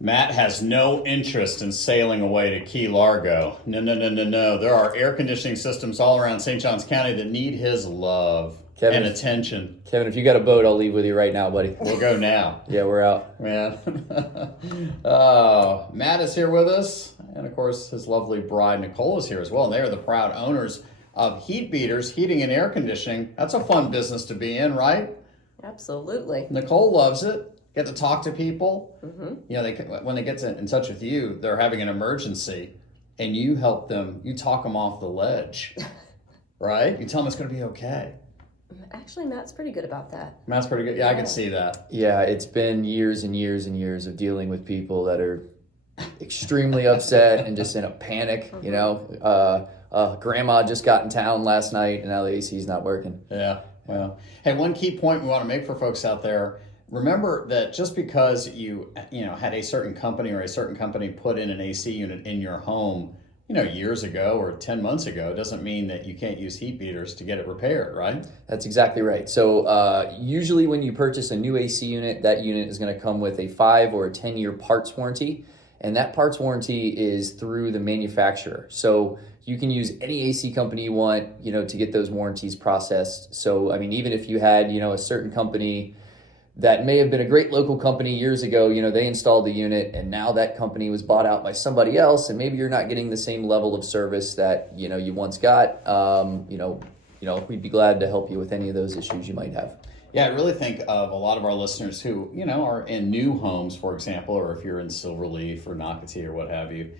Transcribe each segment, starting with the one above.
Matt has no interest in sailing away to Key Largo. No. There are air conditioning systems all around St. Johns County that need his love and attention. Kevin, if you got a boat, I'll leave with you right now, buddy. We'll go now. Yeah, we're out. Man. Matt is here with us. And, of course, his lovely bride, Nicole, is here as well. And they are the proud owners of Heat Beaters, Heating and Air Conditioning. That's a fun business to be in, right? Absolutely. Nicole loves it. Get to talk to people. Mm-hmm. You know, when they get in touch with you, they're having an emergency, and you help them. You talk them off the ledge, right? You tell them it's going to be okay. Actually, Matt's pretty good about that. Matt's pretty good. Yeah, I can see that. Yeah, it's been years and years and years of dealing with people that are extremely upset and just in a panic. You know, grandma just got in town last night, and now the AC's not working. Yeah. Well, hey, one key point we want to make for folks out there. Remember that just because you had a certain company or a certain company put in an AC unit in your home, years ago or 10 months ago, doesn't mean that you can't use heat beaters to get it repaired, right? That's exactly right. So usually when you purchase a new AC unit, that unit is going to come with a 5 or a 10-year parts warranty. And that parts warranty is through the manufacturer. So you can use any AC company you want, to get those warranties processed. So, I mean, even if you had, a certain company that may have been a great local company years ago, they installed the unit and now that company was bought out by somebody else and maybe you're not getting the same level of service that, you once got, we'd be glad to help you with any of those issues you might have. Yeah, I really think of a lot of our listeners who, are in new homes, for example, or if you're in Silverleaf or Nocatee or what have you,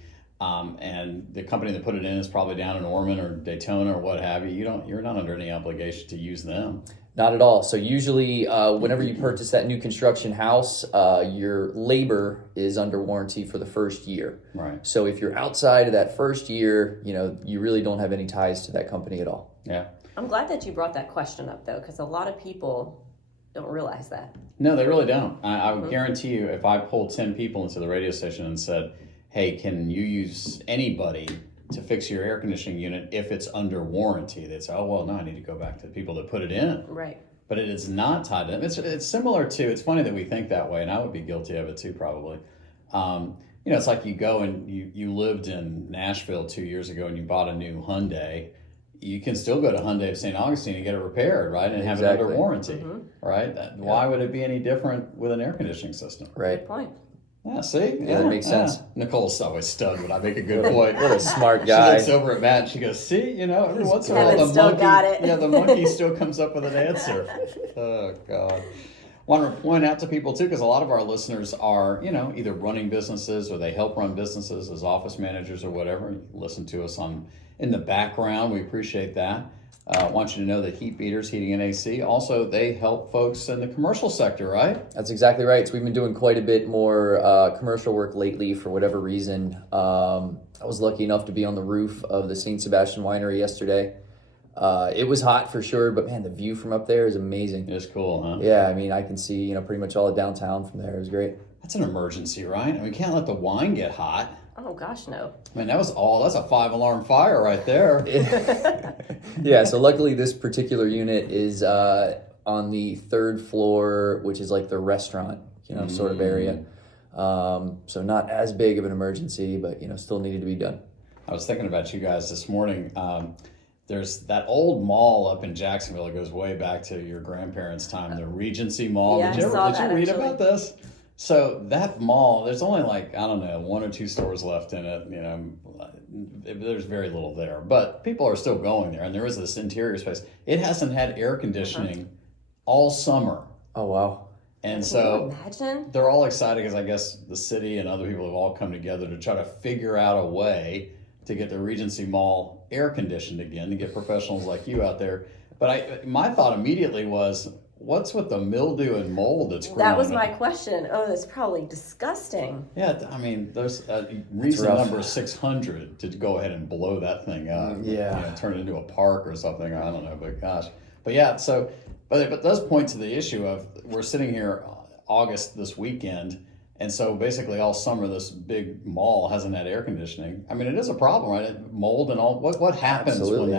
and the company that put it in is probably down in Ormond or Daytona or what have you, you're not under any obligation to use them. Not at all. So usually whenever you purchase that new construction house, your labor is under warranty for the first year. Right. So if you're outside of that first year, you really don't have any ties to that company at all. Yeah. I'm glad that you brought that question up, though, because a lot of people don't realize that. No, they really don't. I would guarantee you if I pulled 10 people into the radio station and said, hey, can you use anybody to fix your air conditioning unit if it's under warranty? They'd say, oh, well, no, I need to go back to the people that put it in. Right. But it is not tied to them. It's similar to, it's funny that we think that way, and I would be guilty of it too, probably. It's like you go and you lived in Nashville 2 years ago and you bought a new Hyundai. You can still go to Hyundai of St. Augustine and get it repaired, right? And have it under warranty, right? Why would it be any different with an air conditioning system? Right. Good point. Yeah, see? Yeah, that makes sense. Nicole's always stunned when I make a good point. What a smart guy. She looks over at Matt and she goes, see, every once in a while Kevin still got it. the monkey still comes up with an answer. Oh, God. Want to point out to people, too, because a lot of our listeners are, either running businesses or they help run businesses as office managers or whatever. You listen to us in the background. We appreciate that. I want you to know that Heat Beaters, Heating and AC, also they help folks in the commercial sector, right? That's exactly right. So we've been doing quite a bit more commercial work lately for whatever reason. I was lucky enough to be on the roof of the St. Sebastian Winery yesterday. It was hot for sure, but man, the view from up there is amazing. It's cool, huh? Yeah, I mean, I can see, pretty much all of downtown from there. It was great. That's an emergency, right? I mean, we can't let the wine get hot. Oh, gosh, no. I mean, that's a 5-alarm fire right there. Yeah, so luckily this particular unit is on the 3rd floor, which is like the restaurant, sort of area. So not as big of an emergency, but, still needed to be done. I was thinking about you guys this morning. There's that old mall up in Jacksonville that goes way back to your grandparents' time, the Regency Mall. Yeah, Did you read actually. about this? So that mall, there's only 1 or 2 stores left in it. There's very little there, but people are still going there, and there is this interior space. It hasn't had air conditioning all summer. Oh, wow. And Can so you imagine? they're all excited because I guess the city and other people have all come together to try to figure out a way to get the Regency Mall air conditioned again, to get professionals like you out there. But my thought immediately was, what's with the mildew and mold that's growing? That was my question. Oh, that's probably disgusting. Yeah, I mean, there's a reason number 600 to go ahead and blow that thing up. Yeah. Turn it into a park or something. I don't know, but gosh. But yeah, so, but it does point to the issue of we're sitting here August this weekend, And so basically all summer, this big mall hasn't had air conditioning. I mean, it is a problem, right? Mold and all. What happens Absolutely.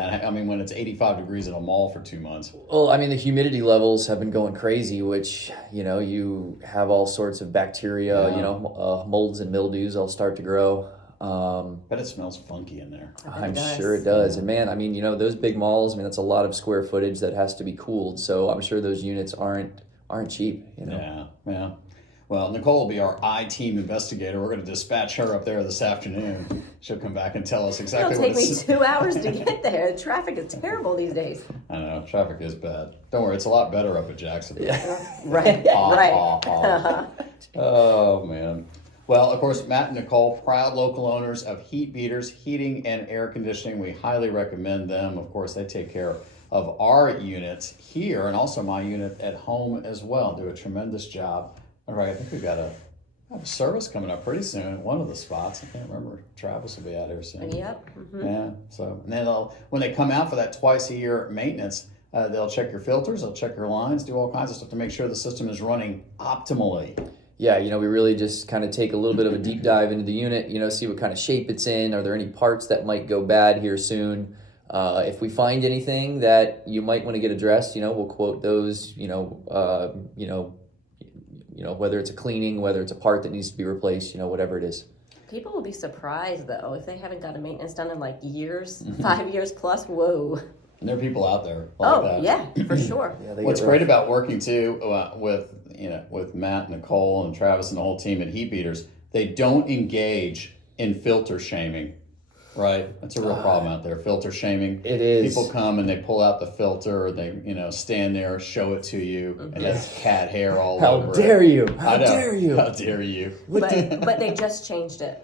when it's 85 degrees in a mall for 2 months? Well, I mean, the humidity levels have been going crazy, which, you have all sorts of bacteria, molds and mildews all start to grow. But it smells funky in there. I'm sure it does. And man, I mean, those big malls, I mean, that's a lot of square footage that has to be cooled. So I'm sure those units aren't cheap, Yeah. Well, Nicole will be our I-team investigator. We're going to dispatch her up there this afternoon. She'll come back and tell us exactly It'll take me 2 hours to get there. The traffic is terrible these days. I know, traffic is bad. Don't worry, it's a lot better up at Jacksonville. Right, right. Oh, man. Well, of course, Matt and Nicole, proud local owners of Heat Beaters, Heating and Air Conditioning. We highly recommend them. Of course, they take care of our units here and also my unit at home as well. Do a tremendous job. All right, I think we've got a service coming up pretty soon at one of the spots. I can't remember. Travis will be out here soon. Yep. Mm-hmm. Yeah. So, and then when they come out for that twice a year maintenance, they'll check your filters, they'll check your lines, do all kinds of stuff to make sure the system is running optimally. Yeah, we really just kind of take a little bit of a deep dive into the unit, see what kind of shape it's in. Are there any parts that might go bad here soon? If we find anything that you might want to get addressed, we'll quote those, whether it's a cleaning, whether it's a part that needs to be replaced, whatever it is. People will be surprised, though, if they haven't got a maintenance done in years, 5 years plus. Whoa. And there are people out there like that. Yeah, for sure. Yeah, What's great about working too with Matt, Nicole, and Travis and the whole team at Heat Beaters, they don't engage in filter shaming. Right, that's a real problem out there. Filter shaming. It is. People come and they pull out the filter. They, stand there, show it to you, and that's cat hair all over. How dare you? How dare you? But they just changed it.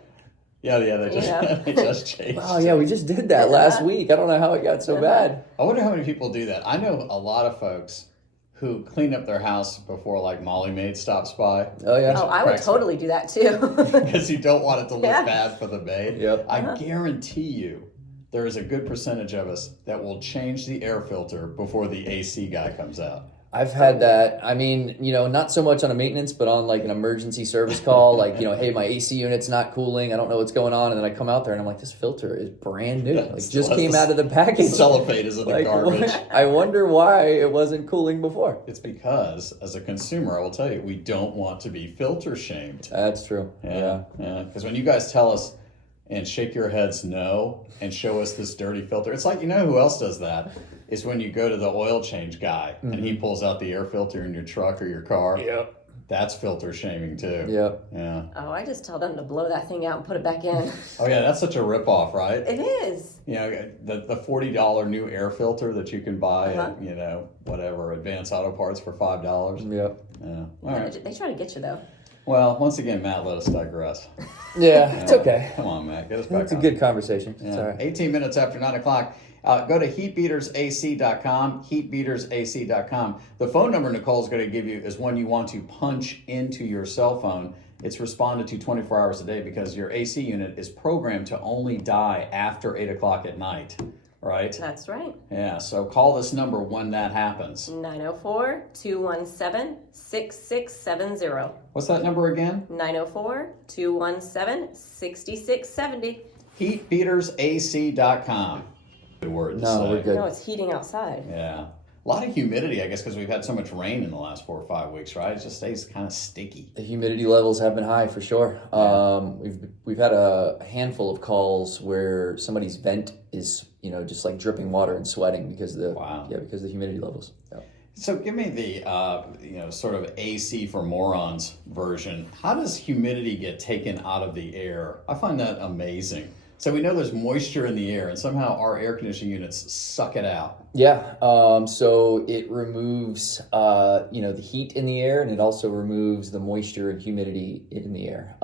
Yeah, they just changed. Oh yeah, we just did that last week. I don't know how it got so bad. I wonder how many people do that. I know a lot of folks who clean up their house before Molly Maid stops by. Oh yeah. Oh, I would totally do that too. Because you don't want it to look bad for the maid. Yep. I guarantee you there is a good percentage of us that will change the air filter before the AC guy comes out. I've had that. I mean, not so much on a maintenance, but on an emergency service call, hey, my AC unit's not cooling. I don't know what's going on. And then I come out there and I'm like, this filter is brand new. Just came out of the package. Cellophane is in the garbage. I wonder why it wasn't cooling before. It's because, as a consumer, I will tell you, we don't want to be filter shamed. That's true. Yeah. Because when you guys tell us and shake your heads no and show us this dirty filter, it's like, who else does that? Is when you go to the oil change guy and he pulls out the air filter in your truck or your car. Yep. That's filter shaming too. Yep. Yeah. Oh, I just tell them to blow that thing out and put it back in. Oh yeah, that's such a ripoff, right? It is. The $40 new air filter that you can buy at whatever Advanced Auto Parts for $5. Yep. Yeah. All right. They try to get you though. Well, once again, Matt, let us digress. Yeah, it's okay. Come on, Matt, get us back. It's a good conversation. Yeah. It's all right. 18 minutes after 9 o'clock. Go to heatbeatersac.com, heatbeatersac.com. The phone number Nicole's going to give you is one you want to punch into your cell phone. It's responded to 24 hours a day because your AC unit is programmed to only die after 8 o'clock at night, right? That's right. Yeah, so call this number when that happens. 904-217-6670. What's that number again? 904-217-6670. Heatbeatersac.com. Good word to say. No, we're good. No, it's heating outside. Yeah. A lot of humidity, I guess, because we've had so much rain in the last 4 or 5 weeks, right? It just stays kind of sticky. The humidity levels have been high for sure. Yeah. We've had a handful of calls where somebody's vent is just dripping water and sweating because of the because of the humidity levels. Yeah. So give me the sort of AC for morons version. How does humidity get taken out of the air? I find that amazing. So we know there's moisture in the air, and somehow our air conditioning units suck it out. Yeah, so it removes, the heat in the air, and it also removes the moisture and humidity in the air.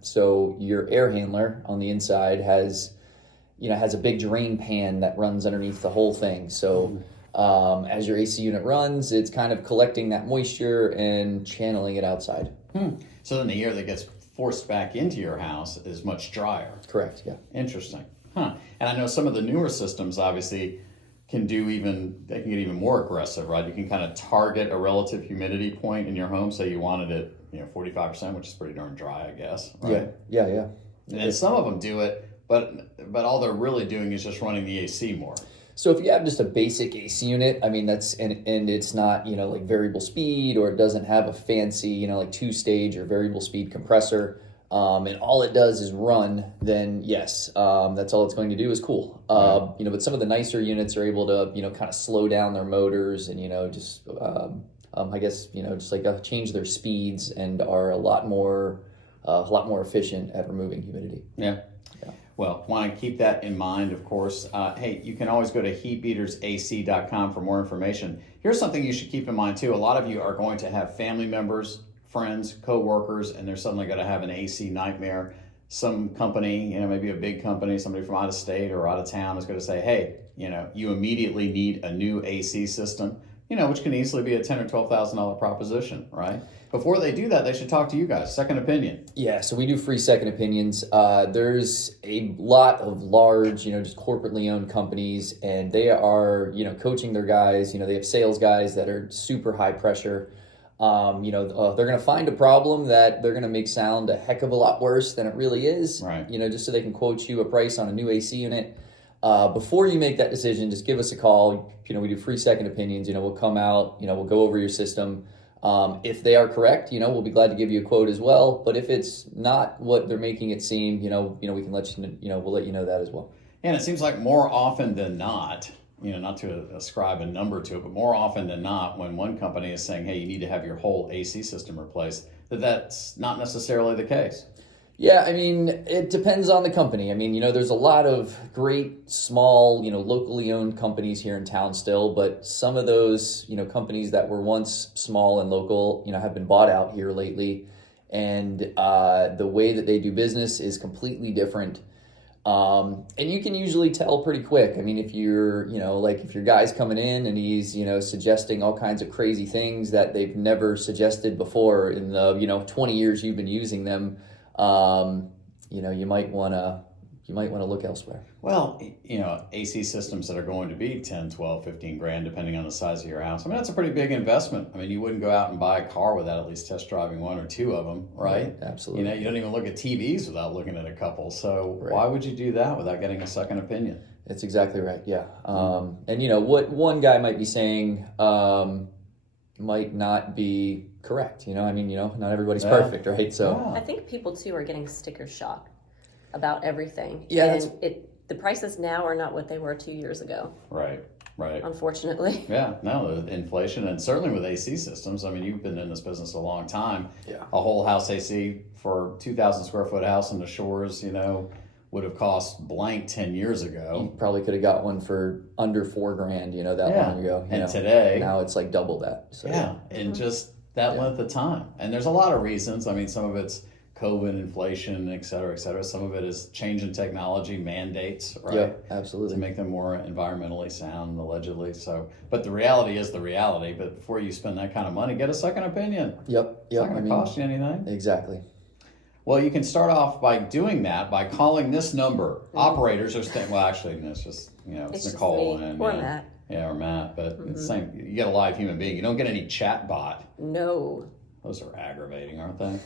So your air handler on the inside has a big drain pan that runs underneath the whole thing. So as your AC unit runs, it's kind of collecting that moisture and channeling it outside. So then the air that gets forced back into your house is much drier. Correct, yeah. Interesting. And I know some of the newer systems obviously can get even more aggressive, right? You can kind of target a relative humidity point in your home. Say you wanted it, 45%, which is pretty darn dry, I guess. Right? Yeah. And some of them do it, but all they're really doing is just running the AC more. So if you have just a basic AC unit, I mean, that's, and it's not, like variable speed, or it doesn't have a fancy, like 2-stage or variable speed compressor, and all it does is run, then yes, that's all it's going to do is cool. But some of the nicer units are able to, kind of slow down their motors and, just, I guess, just like change their speeds, and are a lot more efficient at removing humidity. Yeah. Well, want to keep that in mind, of course. Hey, you can always go to heatbeatersac.com for more information. Here's something you should keep in mind, too. A lot of you are going to have family members, friends, co-workers, and they're suddenly going to have an AC nightmare. Some company, maybe a big company, somebody from out of state or out of town is going to say, hey, you immediately need a new AC system, which can easily be a $10,000 or $12,000 proposition, right? Before they do that, they should talk to you guys. Second opinion. Yeah, so we do free second opinions. There's a lot of large, just corporately owned companies, and they are, coaching their guys. They have sales guys that are super high pressure. They're going to find a problem that they're going to make sound a heck of a lot worse than it really is. Right. Just so they can quote you a price on a new AC unit. Before you make that decision, just give us a call. We do free second opinions. We'll come out. We'll go over your system. If they are correct, we'll be glad to give you a quote as well. But if it's not what they're making it seem, we can let you know, we'll let you know that as well. And it seems like more often than not, not to ascribe a number to it, but more often than not, when one company is saying, hey, you need to have your whole AC system replaced, that's not necessarily the case. Yeah, I mean, it depends on the company. I mean, there's a lot of great small, locally owned companies here in town still, but some of those, companies that were once small and local, have been bought out here lately, and the way that they do business is completely different. And you can usually tell pretty quick. I mean, if you're, if your guy's coming in and he's, suggesting all kinds of crazy things that they've never suggested before in the, 20 years you've been using them, you might want to look elsewhere. Well, AC systems that are going to be 10, 12, 15 grand, depending on the size of your house. I mean, that's a pretty big investment. I mean, you wouldn't go out and buy a car without at least test driving one or two of them, right? Absolutely. You don't even look at TVs without looking at a couple. So Right. Why would you do that without getting a second opinion? That's exactly right. Yeah. And what one guy might be saying, might not be correct. Not everybody's perfect, right? So I think people too are getting sticker shock about everything. Yeah, and the prices now are not what they were 2 years ago. Right. Unfortunately. Yeah, no, the inflation, and certainly with AC systems. I mean, you've been in this business a long time. Yeah. A whole house AC for 2,000 square foot house in the shores, would have cost blank 10 years ago. you probably could have got one for under $4,000, that long ago. And today, now it's like double that. So in just that length of time. And there's a lot of reasons. I mean, some of it's COVID, inflation, et cetera, et cetera. Some of it is change in technology, mandates, right? Yeah, absolutely. To make them more environmentally sound, allegedly. So, but the reality is the reality. But before you spend that kind of money, get a second opinion. Yep. It's not going to cost you anything. Exactly. Well, you can start off by doing that by calling this number. Operators are staying. Well, actually, it's just it's Nicole just me, and or Matt. Yeah, or Matt. But it's the same. You get a live human being. You don't get any chat bot. No. Those are aggravating, aren't they?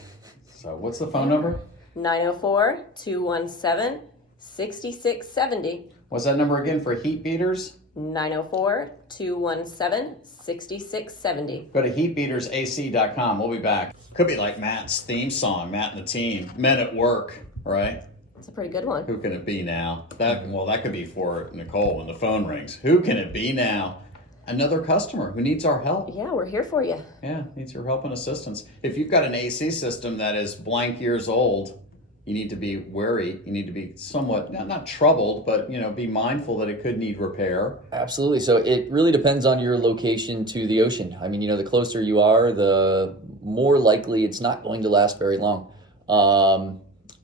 So, what's the phone number? 904-217-6670. What's that number again for heat beaters? 904-217-6670. Go to heatbeatersac.com. We'll be back. Could be like Matt's theme song, Matt and the team, Men at Work, right? It's a pretty good one. Who can it be now? That could be for Nicole when the phone rings. Who can it be now? Another customer who needs our help. Yeah, we're here for you. Yeah, needs your help and assistance. If you've got an AC system that is blank years old, you need to be wary. You need to be somewhat, not troubled, but, be mindful that it could need repair. Absolutely. So it really depends on your location to the ocean. I mean, the closer you are, the more likely it's not going to last very long.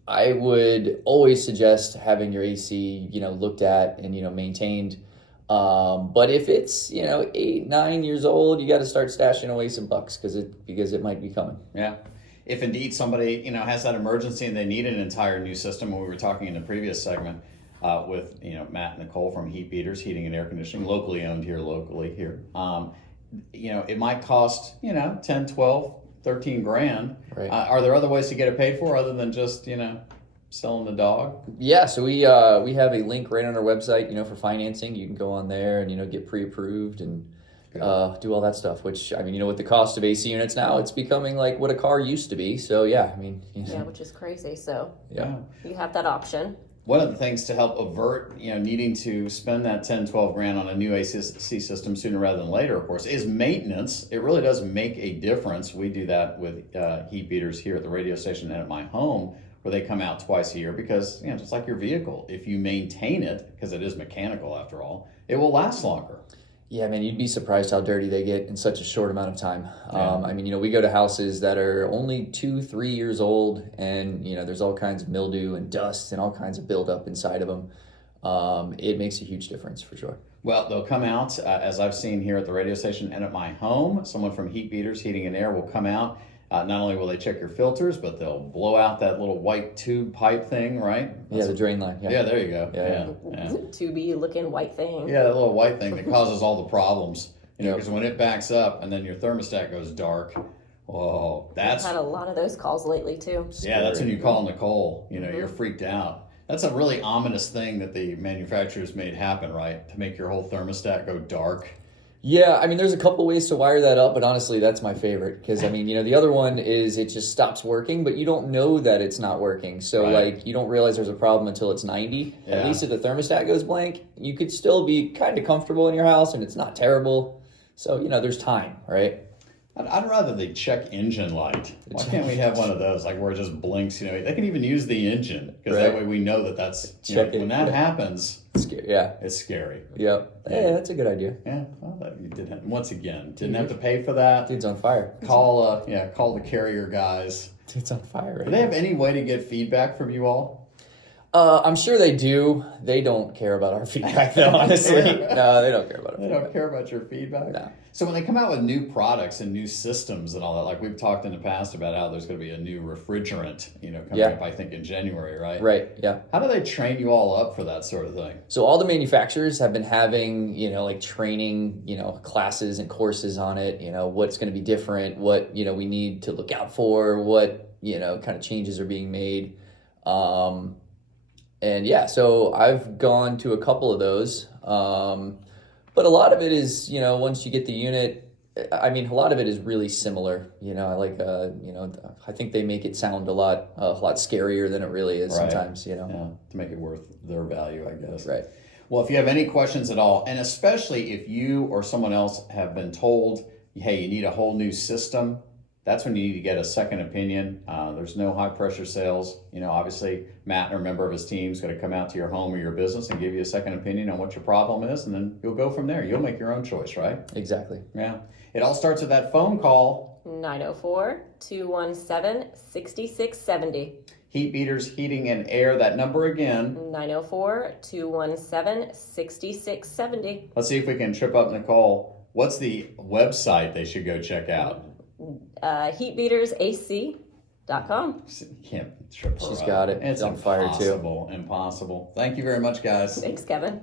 I would always suggest having your AC, looked at and, maintained. But if it's 8, 9 years old, you got to start stashing away some bucks because it might be coming. Yeah, if indeed somebody has that emergency and they need an entire new system. When we were talking in the previous segment with Matt and Nicole from Heat Beaters, Heating and Air Conditioning, locally owned here, it might cost $10, $12, 13 grand. Right. Are there other ways to get it paid for other than just, selling the dog? Yeah, so we have a link right on our website, for financing. You can go on there and, get pre-approved and do all that stuff, which, with the cost of AC units now, it's becoming like what a car used to be. So, yeah, Yeah, which is crazy. So, Yeah. you have that option. One of the things to help avert, needing to spend that 10, 12 grand on a new AC system sooner rather than later, of course, is maintenance. It really does make a difference. We do that with heat beaters here at the radio station and at my home, where they come out twice a year because, just like your vehicle, if you maintain it, because it is mechanical after all, it will last longer. Yeah, man, you'd be surprised how dirty they get in such a short amount of time. Yeah. We go to houses that are only 2-3 years old, and there's all kinds of mildew and dust and all kinds of buildup inside of them. It makes a huge difference for sure. Well, they'll come out, as I've seen here at the radio station and at my home. Someone from Heat Beaters, Heating and Air, will come out. Not only will they check your filters, but they'll blow out that little white tube pipe thing, right? The drain line. Yeah, there you go. Yeah. Tubey looking white thing. Yeah, that little white thing that causes all the problems. Yep. Because when it backs up and then your thermostat goes dark, whoa, that's... I've had a lot of those calls lately, too. Yeah, that's when you call Nicole. You're freaked out. That's a really ominous thing that the manufacturers made happen, right? To make your whole thermostat go dark. Yeah, there's a couple ways to wire that up, but honestly, that's my favorite. Because, the other one is it just stops working, but you don't know that it's not working. So, Right. you don't realize there's a problem until it's 90. Yeah. At least if the thermostat goes blank, you could still be kind of comfortable in your house, and it's not terrible. So, there's time, right? I'd rather they check engine light. Why can't we have one of those, like where it just blinks? They can even use the engine, because that Right. way we know that that's, Check it, when that yeah. happens, Scary. Yeah. it's scary. Yep. Yeah, that's a good idea. Yeah, well, that you didn't have to pay for that. Dude's on fire. Call the carrier guys. Dude's on fire right Do they have any way to get feedback from you all? I'm sure they do. They don't care about our feedback, though, honestly. care. No, they don't care about our They feedback. don't care about your feedback? No. So when they come out with new products and new systems and all that, like we've talked in the past about how there's going to be a new refrigerant, coming Yeah. up, I think, in January, right? Right, yeah. How do they train you all up for that sort of thing? So all the manufacturers have been having, training, classes and courses on it, what's going to be different, what, we need to look out for, what, kind of changes are being made. And yeah, so I've gone to a couple of those. But a lot of it is, once you get the unit, a lot of it is really similar. I think they make it sound a lot scarier than it really is Right. sometimes, Yeah, to make it worth their value, I guess. Right. Well, if you have any questions at all, and especially if you or someone else have been told, hey, you need a whole new system, that's when you need to get a second opinion. There's no high pressure sales. Obviously, Matt or a member of his team is going to come out to your home or your business and give you a second opinion on what your problem is, and then you'll go from there. You'll make your own choice, right? Exactly. Yeah. It all starts with that phone call. 904-217-6670. Heat Beaters, Heating and Air. That number again. 904-217-6670. Let's see if we can trip up Nicole. What's the website they should go check out? Heatbeatersac.com. You can't trip her She's up. got it. It's on fire too. Impossible. Thank you very much, guys. Thanks, Kevin.